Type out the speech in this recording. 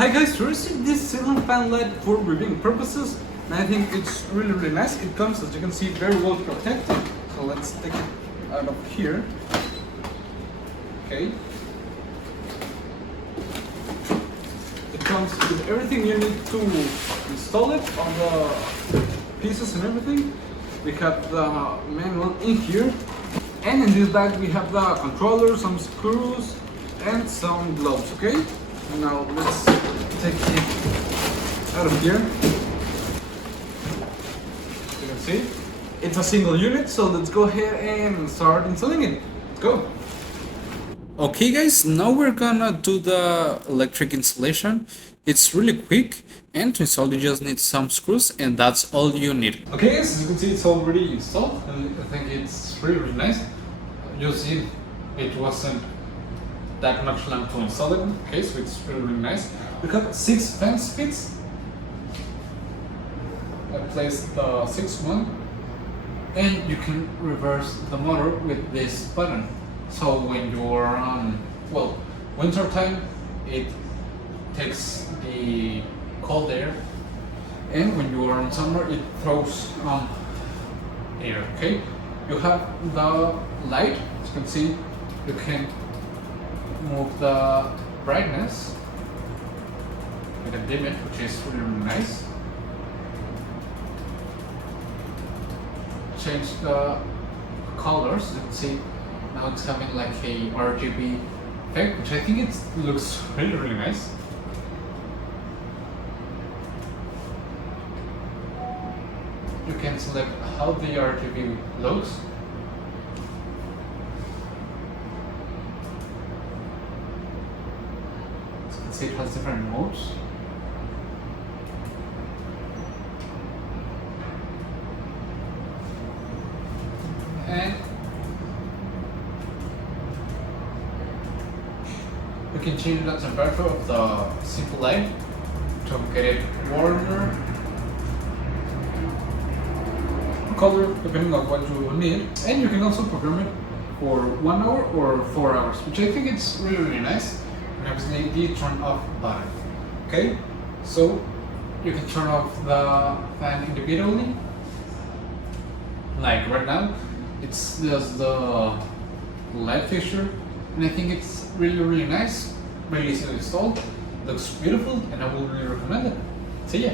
Hi guys, we received this ceiling fan light for reviewing purposes, and I think it's really nice. It comes, as you can see, very well protected. So let's take it out of here. Okay. It comes with everything you need to install it, all the pieces and everything. We have the manual in here, and in this bag we have the controller, some screws, and some gloves. Okay. Now let's take it out of here. You can see it's a single unit, so let's go ahead and start installing it. Let's go. Okay guys, now we're gonna do the electric installation. It's really quick, and to install you just need some screws, and that's all you need. Okay guys, as you can see, it's already installed, and I think it's really nice. You see, it wasn't that much long to install it. Okay, so it's really nice. We have 6 fan speeds. I placed the 6th one, and you can reverse the motor with this button. So when you're on, well, winter time, it takes the cold air, and when you are on summer, it throws air. Okay, you have the light. As you can see, you can move the brightness. You can dim it, which is really nice. Change the colors. You can see now it's having like a RGB effect, which I think it looks really nice. You can select how the RGB looks. It has different modes. And we can change the temperature of the simple light to get it warmer, color depending on what you need, and you can also program it for 1 hour or 4 hours, which I think it's really nice. Obviously the turn off button. Okay, so you can turn off the fan individually. Like right now, it's just the light fixture, and I think it's really nice, really easy to install, looks beautiful, and I will really recommend it. See ya.